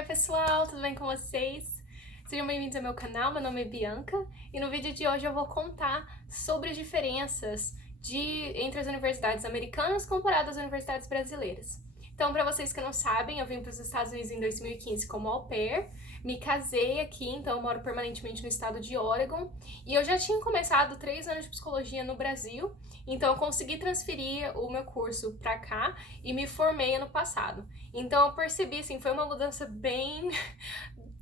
Oi pessoal, tudo bem com vocês? Sejam bem-vindos ao meu canal, meu nome é Bianca e no vídeo de hoje eu vou contar sobre as diferenças entre as universidades americanas comparadas às universidades brasileiras. Então, para vocês que não sabem, eu vim para os Estados Unidos em 2015 como au pair, me casei aqui, então eu moro permanentemente no estado de Oregon e eu já tinha começado 3 anos de psicologia no Brasil, então eu consegui transferir o meu curso para cá e me formei ano passado. Então eu percebi, assim, foi uma mudança bem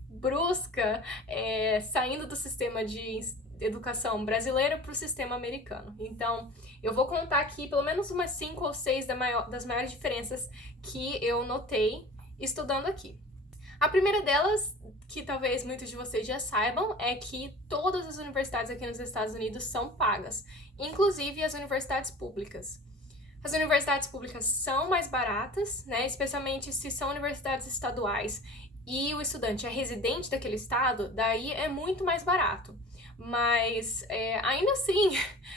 brusca, saindo do sistema de educação brasileiro para o sistema americano. Então, eu vou contar aqui pelo menos umas 5 ou 6 das maiores diferenças que eu notei estudando aqui. A primeira delas, que talvez muitos de vocês já saibam, é que todas as universidades aqui nos Estados Unidos são pagas, inclusive as universidades públicas. As universidades públicas são mais baratas, né, especialmente se são universidades estaduais e o estudante é residente daquele estado, daí é muito mais barato. Mas ainda assim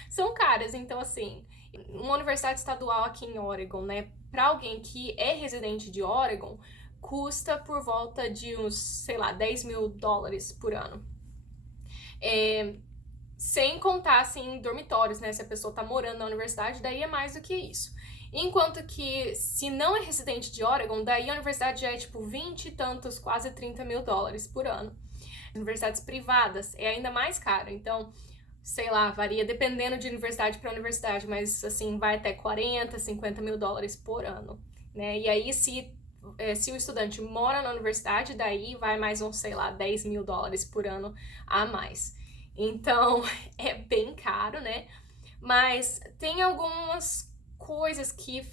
são caras, então assim, uma universidade estadual aqui em Oregon, né, para alguém que é residente de Oregon, custa por volta de uns, sei lá, $10 mil por ano. Sem contar, assim, dormitórios, né? Se a pessoa tá morando na universidade, daí é mais do que isso. Enquanto que, se não é residente de Oregon, daí a universidade já é tipo 20 e tantos, quase $30 mil por ano. Universidades privadas é ainda mais caro, então, sei lá, varia dependendo de universidade para universidade, mas assim, vai até 40, 50 mil dólares por ano, né? E aí, se o estudante mora na universidade, daí vai mais uns, sei lá, $10 mil por ano a mais. Então, é bem caro, né? Mas tem algumas coisas que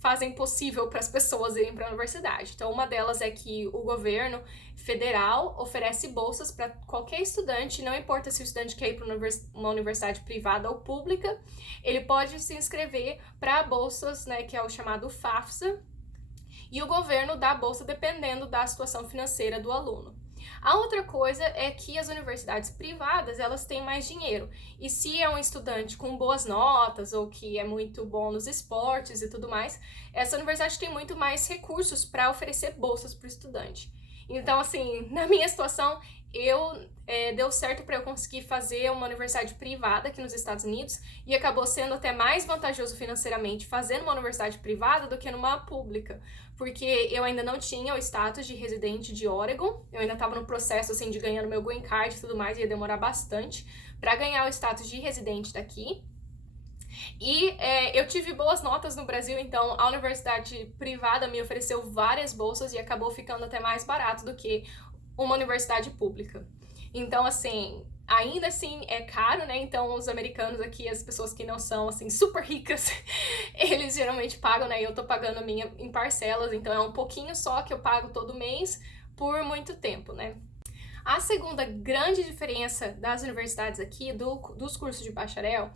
fazem possível para as pessoas irem para a universidade. Então, uma delas é que o governo federal oferece bolsas para qualquer estudante, não importa se o estudante quer ir para uma universidade privada ou pública, ele pode se inscrever para bolsas, né, que é o chamado FAFSA, e o governo dá a bolsa dependendo da situação financeira do aluno. A outra coisa é que as universidades privadas, elas têm mais dinheiro. E se é um estudante com boas notas ou que é muito bom nos esportes e tudo mais, essa universidade tem muito mais recursos para oferecer bolsas para o estudante. Então, assim, na minha situação, deu certo para eu conseguir fazer uma universidade privada aqui nos Estados Unidos e acabou sendo até mais vantajoso financeiramente fazendo uma universidade privada do que numa pública, porque eu ainda não tinha o status de residente de Oregon, eu ainda estava no processo assim de ganhando meu green card e tudo mais, ia demorar bastante para ganhar o status de residente daqui. E eu tive boas notas no Brasil, então a universidade privada me ofereceu várias bolsas e acabou ficando até mais barato do que uma universidade pública. Então, assim, ainda assim é caro, né? Então os americanos aqui, as pessoas que não são, assim, super ricas, eles geralmente pagam, né? E eu tô pagando a minha em parcelas, então é um pouquinho só que eu pago todo mês por muito tempo, né? A segunda grande diferença das universidades aqui, dos cursos de bacharel,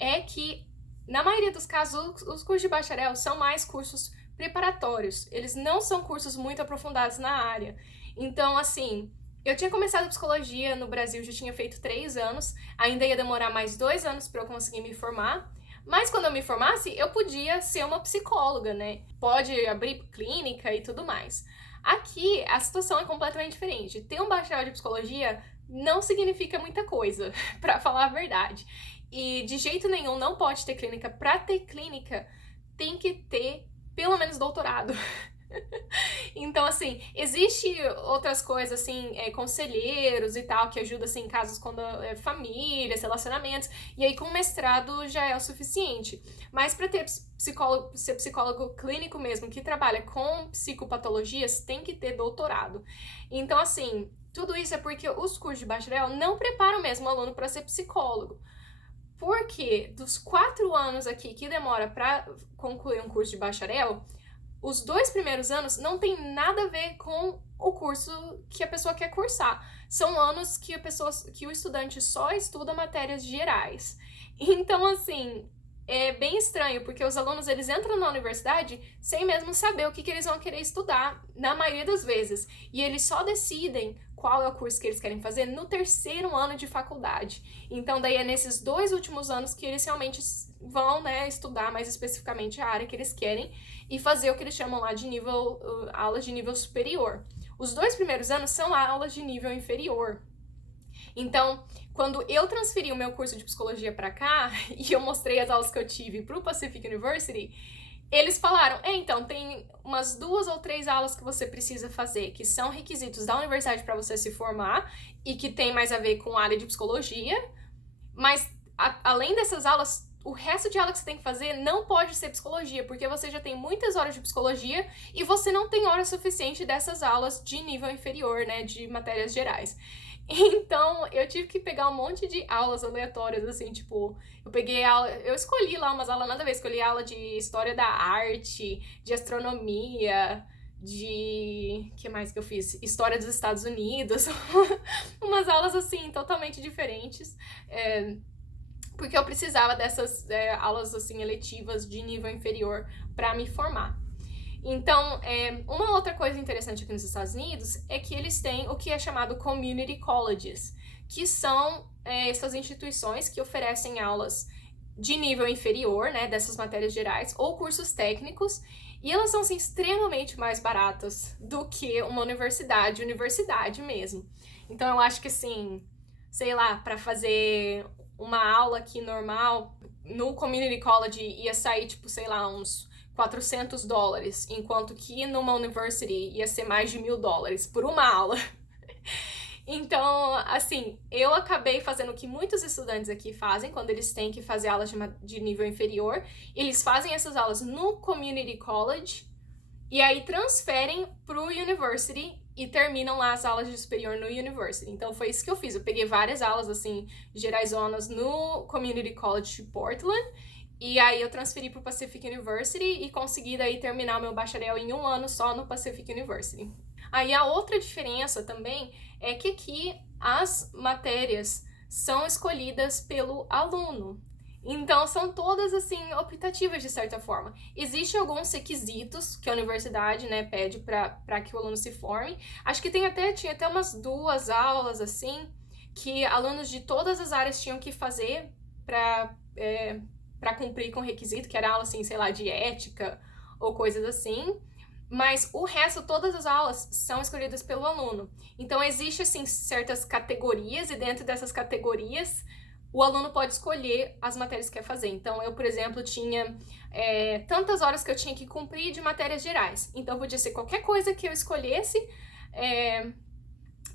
é que, na maioria dos casos, os cursos de bacharel são mais cursos preparatórios. Eles não são cursos muito aprofundados na área. Então, assim, eu tinha começado psicologia no Brasil, já tinha feito 3 anos, ainda ia demorar mais 2 anos para eu conseguir me formar. Mas quando eu me formasse, eu podia ser uma psicóloga, né? Pode abrir clínica e tudo mais. Aqui, a situação é completamente diferente. Ter um bacharel de psicologia não significa muita coisa, pra falar a verdade. E de jeito nenhum não pode ter clínica. Pra ter clínica, tem que ter pelo menos doutorado. Então, assim, existe outras coisas, assim, conselheiros e tal, que ajudam, assim, em casos quando famílias, relacionamentos, e aí com mestrado já é o suficiente. Mas para ser psicólogo clínico mesmo, que trabalha com psicopatologias, tem que ter doutorado. Então, assim, tudo isso é porque os cursos de bacharel não preparam mesmo o aluno para ser psicólogo. Porque dos 4 anos aqui que demora para concluir um curso de bacharel, os 2 primeiros anos não tem nada a ver com o curso que a pessoa quer cursar. São anos que o estudante só estuda matérias gerais. Então, assim, é bem estranho, porque os alunos, eles entram na universidade sem mesmo saber o que eles vão querer estudar, na maioria das vezes. E eles só decidem qual é o curso que eles querem fazer no 3º ano de faculdade. Então, daí é nesses 2 últimos anos que eles realmente vão, né, estudar mais especificamente a área que eles querem e fazer o que eles chamam lá de aulas de nível superior. Os 2 primeiros anos são aulas de nível inferior. Então, quando eu transferi o meu curso de psicologia para cá e eu mostrei as aulas que eu tive pro Pacific University, eles falaram, então, tem umas 2 ou 3 aulas que você precisa fazer, que são requisitos da universidade para você se formar e que tem mais a ver com a área de psicologia, mas além dessas aulas, o resto de aula que você tem que fazer não pode ser psicologia, porque você já tem muitas horas de psicologia e você não tem hora suficiente dessas aulas de nível inferior, né, de matérias gerais. Então, eu tive que pegar um monte de aulas aleatórias, assim, tipo, eu escolhi lá umas aulas nada a ver, escolhi aula de história da arte, de astronomia, que mais que eu fiz? História dos Estados Unidos, umas aulas, assim, totalmente diferentes, porque eu precisava dessas aulas, assim, eletivas de nível inferior para me formar. Então, uma outra coisa interessante aqui nos Estados Unidos é que eles têm o que é chamado community colleges, que são essas instituições que oferecem aulas de nível inferior, né, dessas matérias gerais, ou cursos técnicos, e elas são, assim, extremamente mais baratas do que uma universidade mesmo. Então, eu acho que, assim, sei lá, para fazer uma aula aqui normal, no community college ia sair, tipo, sei lá, uns $400, enquanto que numa university ia ser mais de $1.000 por uma aula. Então, assim, eu acabei fazendo o que muitos estudantes aqui fazem quando eles têm que fazer aulas de nível inferior. Eles fazem essas aulas no community college e aí transferem pro university e terminam lá as aulas de superior no university. Então foi isso que eu fiz. Eu peguei várias aulas, assim, geraizonas no community college de Portland. E aí eu transferi pro Pacific University e consegui daí terminar meu bacharel em 1 ano só no Pacific University. Aí a outra diferença também é que aqui as matérias são escolhidas pelo aluno. Então são todas, assim, optativas de certa forma. Existem alguns requisitos que a universidade, né, pede para que o aluno se forme. Acho que tinha até umas 2 aulas, assim, que alunos de todas as áreas tinham que fazer para cumprir com o requisito, que era aula, assim, sei lá, de ética ou coisas assim. Mas o resto, todas as aulas são escolhidas pelo aluno. Então, existe, assim, certas categorias, e dentro dessas categorias, o aluno pode escolher as matérias que quer fazer. Então, eu, por exemplo, tinha tantas horas que eu tinha que cumprir de matérias gerais. Então, podia ser qualquer coisa que eu escolhesse,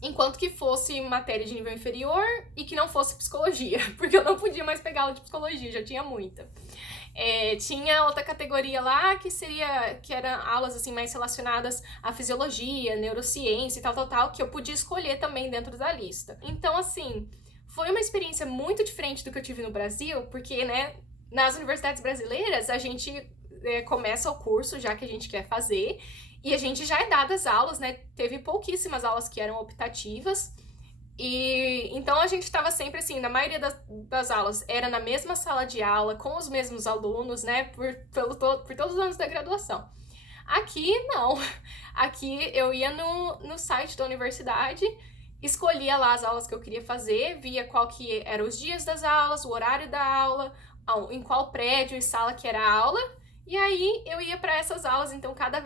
enquanto que fosse matéria de nível inferior e que não fosse psicologia, porque eu não podia mais pegar aula de psicologia, já tinha muita. Tinha outra categoria lá que eram aulas, assim, mais relacionadas à fisiologia, neurociência e tal, que eu podia escolher também dentro da lista. Então, assim, foi uma experiência muito diferente do que eu tive no Brasil, porque, né, nas universidades brasileiras a gente começa o curso já que a gente quer fazer e a gente já é dado as aulas, né? Teve pouquíssimas aulas que eram optativos. E então a gente estava sempre assim, na maioria das aulas era na mesma sala de aula, com os mesmos alunos, né, por todos os anos da graduação. Aqui, não. Aqui eu ia no site da universidade, escolhia lá as aulas que eu queria fazer, via qual que eram os dias das aulas, o horário da aula, em qual prédio e sala que era a aula, e aí eu ia para essas aulas. Então cada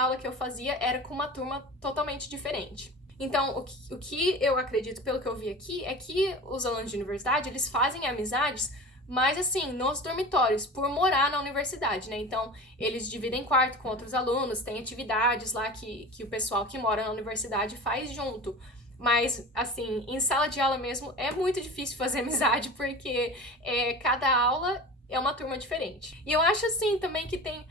aula que eu fazia era com uma turma totalmente diferente. Então, o que eu acredito, pelo que eu vi aqui, é que os alunos de universidade, eles fazem amizades, mas assim, nos dormitórios, por morar na universidade, né? Então, eles dividem quarto com outros alunos, tem atividades lá que o pessoal que mora na universidade faz junto. Mas, assim, em sala de aula mesmo, é muito difícil fazer amizade, porque cada aula é uma turma diferente. E eu acho, assim, também que tem...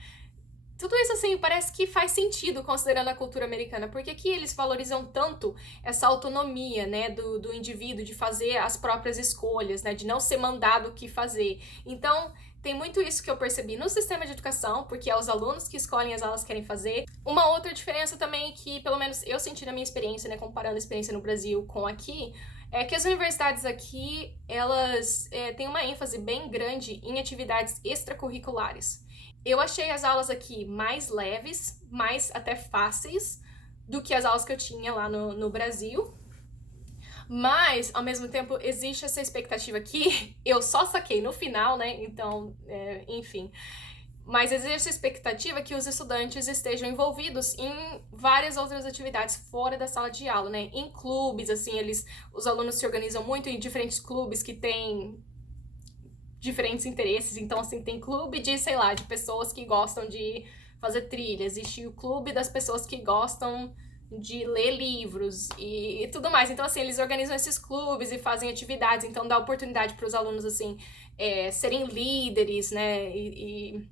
Tudo isso, assim, parece que faz sentido considerando a cultura americana, porque aqui eles valorizam tanto essa autonomia, né, do indivíduo, de fazer as próprias escolhas, né, de não ser mandado o que fazer. Então, tem muito isso que eu percebi no sistema de educação, porque é os alunos que escolhem as aulas que querem fazer. Uma outra diferença também que, pelo menos, eu senti na minha experiência, né, comparando a experiência no Brasil com aqui, é que as universidades aqui, elas têm uma ênfase bem grande em atividades extracurriculares. Eu achei as aulas aqui mais leves, mais até fáceis do que as aulas que eu tinha lá no Brasil. Mas, ao mesmo tempo, existe essa expectativa que eu só saquei no final, né? Então, enfim. mas existe a expectativa que os estudantes estejam envolvidos em várias outras atividades fora da sala de aula, né? Em clubes, assim, os alunos se organizam muito em diferentes clubes que têm diferentes interesses. Então, assim, tem clube de, sei lá, de pessoas que gostam de fazer trilha. Existe o clube das pessoas que gostam de ler livros e tudo mais. Então, assim, eles organizam esses clubes e fazem atividades. Então, dá oportunidade para os alunos, assim, serem líderes, né? E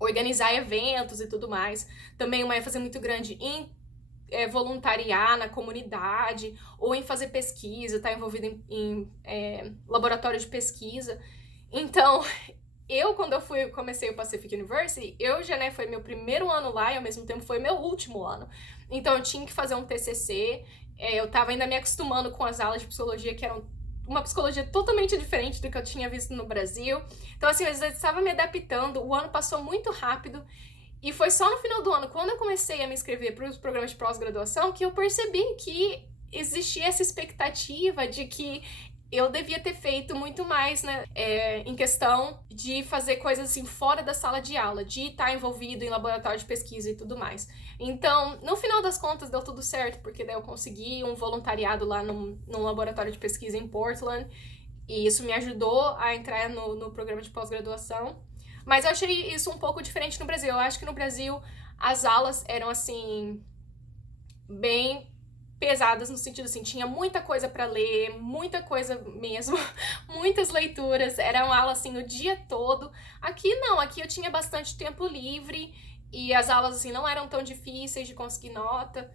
organizar eventos e tudo mais. Também uma ênfase muito grande em voluntariar na comunidade ou em fazer pesquisa, estar envolvido em laboratório de pesquisa. Então, quando eu comecei o Pacific University, foi meu primeiro ano lá e ao mesmo tempo foi meu último ano. Então, eu tinha que fazer um TCC, eu tava ainda me acostumando com as aulas de psicologia, que eram uma psicologia totalmente diferente do que eu tinha visto no Brasil. Então, assim, eu estava me adaptando, o ano passou muito rápido, e foi só no final do ano, quando eu comecei a me inscrever para os programas de pós-graduação, que eu percebi que existia essa expectativa de que eu devia ter feito muito mais, né, em questão de fazer coisas assim fora da sala de aula, de estar envolvido em laboratório de pesquisa e tudo mais. Então, no final das contas, deu tudo certo, porque daí eu consegui um voluntariado lá num laboratório de pesquisa em Portland, e isso me ajudou a entrar no programa de pós-graduação. Mas eu achei isso um pouco diferente no Brasil. Eu acho que no Brasil as aulas eram, assim, bem pesadas no sentido assim, tinha muita coisa para ler, muita coisa mesmo, muitas leituras, era uma aula assim o dia todo. Aqui não, aqui eu tinha bastante tempo livre e as aulas assim não eram tão difíceis de conseguir nota,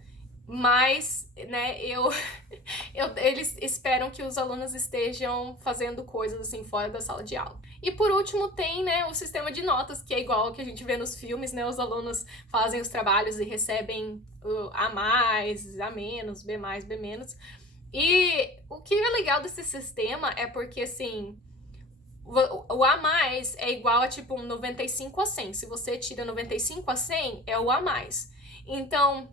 mas, né, eles esperam que os alunos estejam fazendo coisas assim fora da sala de aula. E por último tem, né, o sistema de notas, que é igual ao que a gente vê nos filmes, né, os alunos fazem os trabalhos e recebem A+, A-, B+, B-. E o que é legal desse sistema é porque, assim, o A+ é igual a tipo um 95 a 100. Se você tira 95 a 100, é o A+. Então,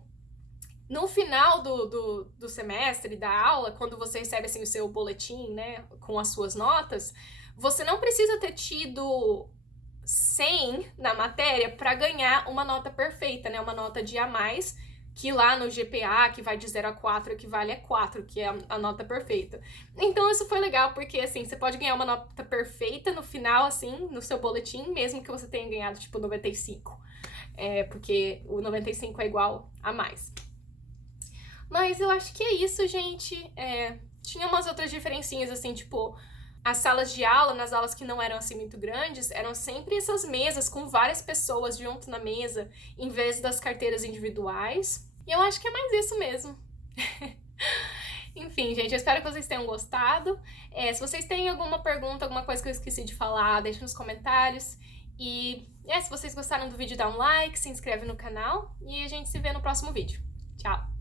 no final do semestre, da aula, quando você recebe assim, o seu boletim, né, com as suas notas, você não precisa ter tido 100 na matéria para ganhar uma nota perfeita, né, uma nota de A+, que lá no GPA, que vai de 0 a 4, equivale a 4, que é a nota perfeita. Então isso foi legal, porque assim, você pode ganhar uma nota perfeita no final, assim, no seu boletim, mesmo que você tenha ganhado, tipo, 95. Porque o 95 é igual a mais. Mas eu acho que é isso, gente. Tinha umas outras diferencinhas, assim, tipo, as salas de aula, nas aulas que não eram, assim, muito grandes, eram sempre essas mesas com várias pessoas junto na mesa, em vez das carteiras individuais. E eu acho que é mais isso mesmo. Enfim, gente, eu espero que vocês tenham gostado. Se vocês têm alguma pergunta, alguma coisa que eu esqueci de falar, deixa nos comentários. E se vocês gostaram do vídeo, dá um like, se inscreve no canal e a gente se vê no próximo vídeo. Tchau!